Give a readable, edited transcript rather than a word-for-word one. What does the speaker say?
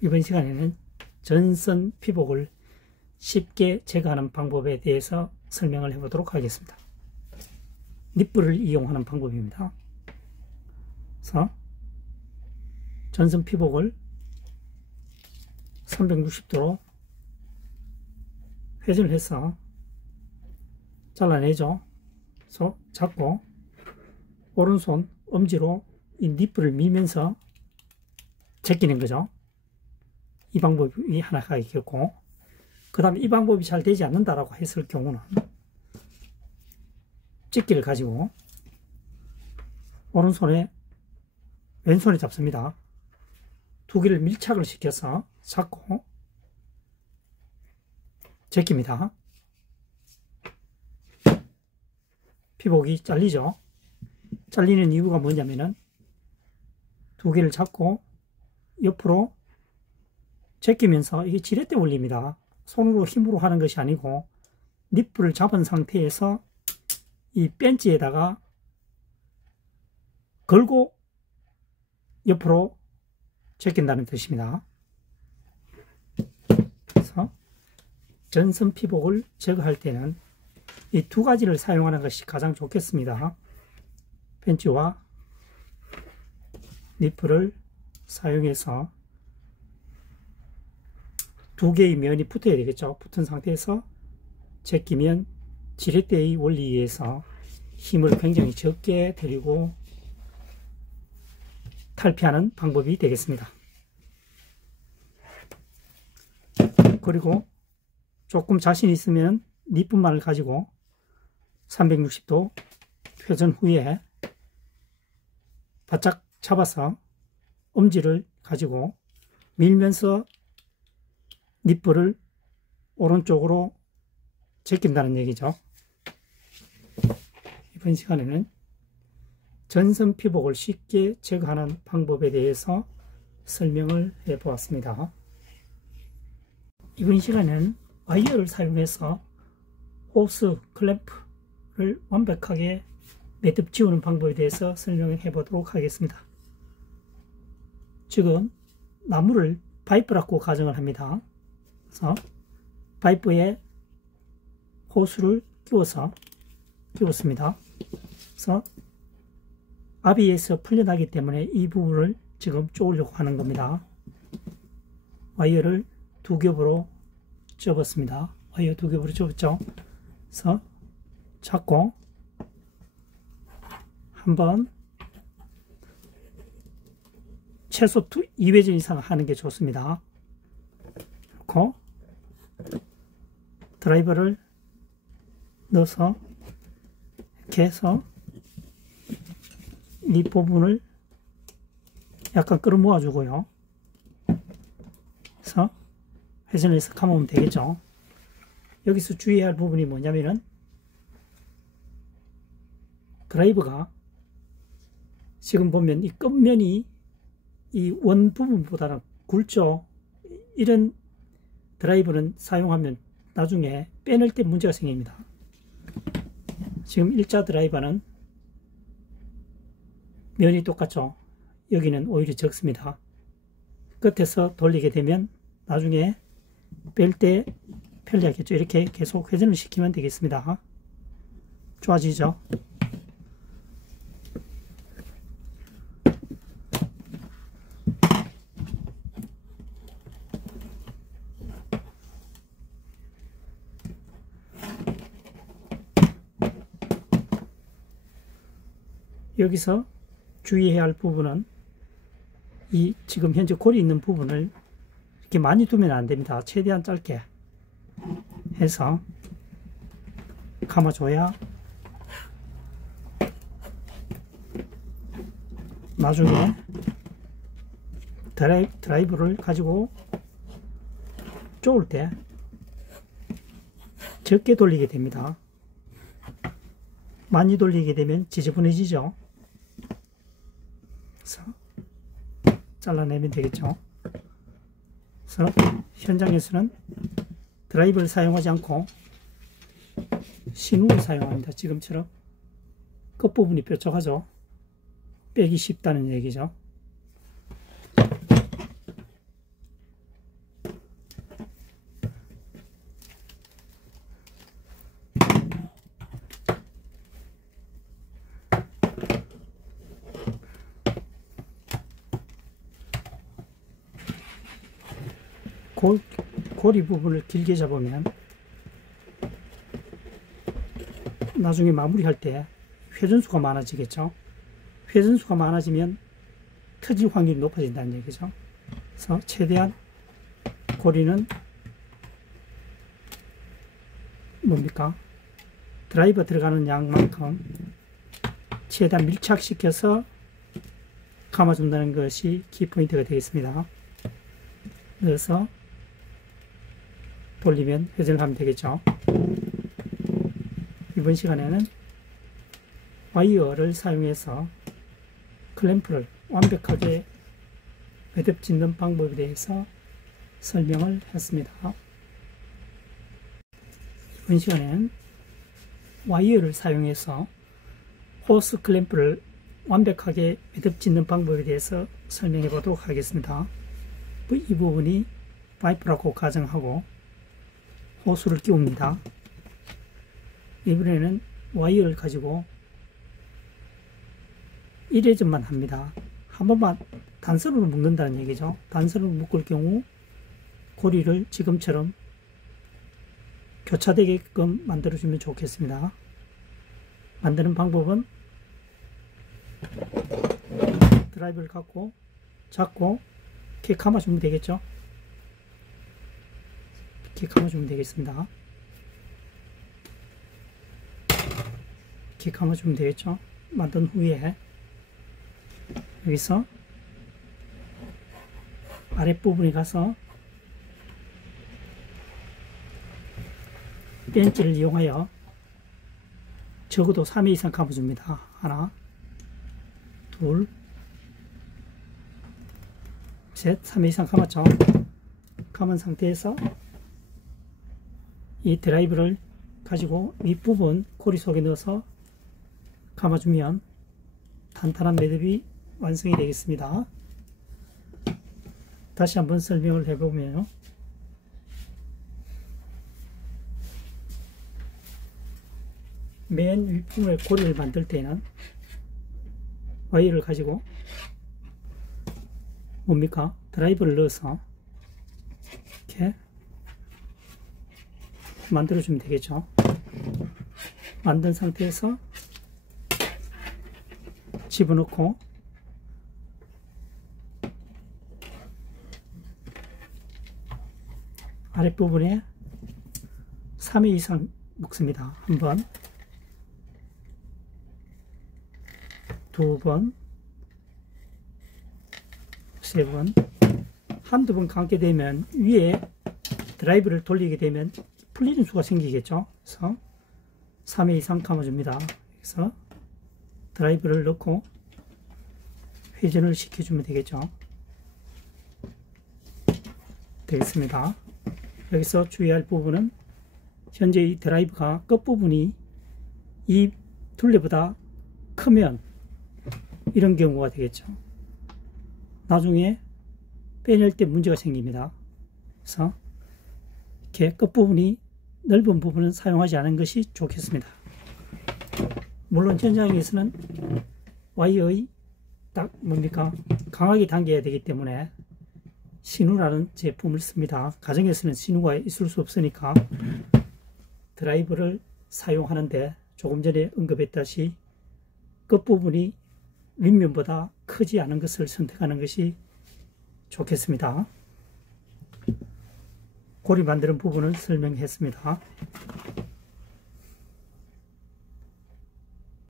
이번 시간에는 전선 피복을 쉽게 제거하는 방법에 대해서 설명을 해보도록 하겠습니다. 니플을 이용하는 방법입니다. 그래서 전선 피복을 360도로 회전을 해서 잘라내죠. 그래서 잡고 오른손 엄지로 이 니플을 밀면서 제끼는 거죠. 이 방법이 하나가 있겠고, 그 다음에 이 방법이 잘 되지 않는다라고 했을 경우는 집기를 가지고 오른손에 왼손에 잡습니다. 두 개를 밀착을 시켜서 잡고 제낍니다. 피복이 잘리죠. 잘리는 이유가 뭐냐면은 두 개를 잡고 옆으로 제끼면서 이게 지렛대 원리입니다. 손으로 힘으로 하는 것이 아니고 니플을 잡은 상태에서 이 벤치에다가 걸고 옆으로 제낀다는 뜻입니다. 그래서 전선 피복을 제거할 때는 이 두 가지를 사용하는 것이 가장 좋겠습니다. 벤치와 니플을 사용해서 두 개의 면이 붙어야 되겠죠. 붙은 상태에서 제끼면 지렛대의 원리에 의해서 힘을 굉장히 적게 들이고 탈피하는 방법이 되겠습니다. 그리고 조금 자신 있으면 니플만을 가지고 360도 회전 후에 바짝 잡아서 엄지를 가지고 밀면서 니플을 오른쪽으로 제낀다는 얘기죠. 이번 시간에는 전선 피복을 쉽게 제거하는 방법에 대해서 설명을 해 보았습니다. 이번 시간에는 와이어를 사용해서 호스 클램프를 완벽하게 매듭 지우는 방법에 대해서 설명을 해 보도록 하겠습니다. 지금 나무를 파이프라고 가정을 합니다. 그래서 파이프에 호스를 끼웠습니다. 그래서 아비에서 풀려나기 때문에 이 부분을 지금 쪼으려고 하는 겁니다. 와이어를 두 겹으로 접었습니다. 와이어 두 겹으로 접었죠. 그래서 잡고 한번 최소 2회전 이상 하는 게 좋습니다. 그리고 드라이버를 넣어서 이렇게 해서 이 부분을 약간 끌어모아 주고요. 그래서 회전해서 감으면 되겠죠. 여기서 주의해야 할 부분이 뭐냐면은 드라이버가 지금 보면 이 끝면이 이 원 부분보다는 굵죠. 이런 드라이버는 사용하면 나중에 빼낼 때 문제가 생깁니다. 지금 일자 드라이버는 면이 똑같죠. 여기는 오히려 적습니다. 끝에서 돌리게 되면 나중에 뺄 때 편리하겠죠. 이렇게 계속 회전을 시키면 되겠습니다. 좋아지죠. 여기서 주의해야 할 부분은 이 지금 현재 골이 있는 부분을 이렇게 많이 두면 안 됩니다. 최대한 짧게 해서 감아줘야 나중에 드라이브를 가지고 쪼을 때 적게 돌리게 됩니다. 많이 돌리게 되면 지저분해지죠. 그래서 잘라내면 되겠죠. 그래서 현장에서는 드라이버를 사용하지 않고 신우를 사용합니다. 지금처럼 끝부분이 뾰족하죠. 빼기 쉽다는 얘기죠. 고리 부분을 길게 잡으면 나중에 마무리할 때 회전수가 많아지겠죠. 회전수가 많아지면 터질 확률이 높아진다는 얘기죠. 그래서 최대한 고리는 뭡니까? 드라이버 들어가는 양만큼 최대한 밀착시켜서 감아준다는 것이 키포인트가 되겠습니다. 넣어서 돌리면 회전을 하면 되겠죠. 이번 시간에는 와이어를 사용해서 클램프를 완벽하게 매듭 짓는 방법에 대해서 설명을 했습니다. 이번 시간에는 와이어를 사용해서 호스 클램프를 완벽하게 매듭 짓는 방법에 대해서 설명해 보도록 하겠습니다. 이 부분이 파이프라고 가정하고 호스를 끼웁니다. 이번에는 와이어를 가지고 1회전만 합니다. 한 번만 단선으로 묶는다는 얘기죠. 단선으로 묶을 경우 고리를 지금처럼 교차되게끔 만들어주면 좋겠습니다. 만드는 방법은 드라이브를 갖고 잡고 이렇게 감아주면 되겠죠. 이렇게 감아주면 되겠습니다. 이렇게 감아주면 되겠죠. 만든 후에 여기서 아랫부분에 가서 벤치를 이용하여 적어도 3회 이상 감아줍니다. 하나, 둘, 셋, 3회 이상 감았죠. 감은 상태에서 이 드라이브를 가지고 윗부분 고리 속에 넣어서 감아주면 탄탄한 매듭이 완성이 되겠습니다. 다시 한번 설명을 해보면요. 맨 윗부분에 고리를 만들 때는 와이어를 가지고 뭡니까? 드라이버를 넣어서 이렇게 만들어주면 되겠죠. 만든 상태에서 집어넣고 아랫부분에 3회 이상 묶습니다. 한 번, 두 번, 세 번, 한두 번 감게 되면 위에 드라이브를 돌리게 되면 풀리는 수가 생기겠죠. 그래서 3회 이상 감아줍니다. 그래서 드라이브를 넣고 회전을 시켜주면 되겠습니다. 여기서 주의할 부분은 현재 이 드라이브가 끝부분이 이 둘레보다 크면 이런 경우가 되겠죠. 나중에 빼낼 때 문제가 생깁니다. 그래서 이렇게 끝부분이 넓은 부분은 사용하지 않은 것이 좋겠습니다. 물론 현장에서는 와이어의 딱 뭡니까? 강하게 당겨야 되기 때문에 신우라는 제품을 씁니다. 가정에서는 신우가 있을 수 없으니까 드라이버를 사용하는데 조금 전에 언급했다시 끝부분이 윗면보다 크지 않은 것을 선택하는 것이 좋겠습니다. 고리 만드는 부분을 설명했습니다.